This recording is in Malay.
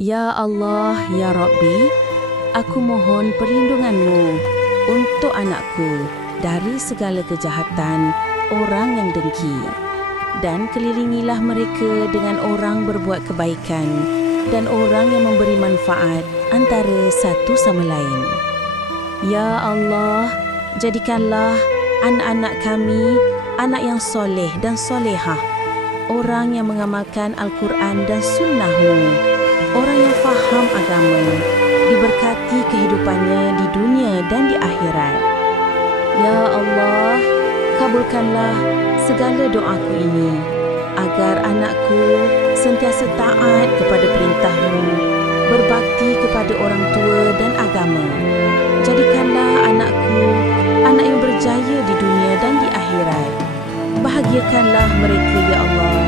Ya Allah, Ya Rabbi, aku mohon perlindungan-Mu untuk anakku dari segala kejahatan orang yang dengki, dan kelilingilah mereka dengan orang berbuat kebaikan dan orang yang memberi manfaat antara satu sama lain. Ya Allah, jadikanlah anak-anak kami anak yang soleh dan solehah, orang yang mengamalkan Al-Quran dan Sunnah-Mu, orang yang faham agama, diberkati kehidupannya di dunia dan di akhirat. Ya Allah, kabulkanlah segala doaku ini agar anakku sentiasa taat kepada perintah-Mu, berbakti kepada orang tua dan agama. Jadikanlah anakku anak yang berjaya di dunia dan di akhirat. Bahagiakanlah mereka, Ya Allah,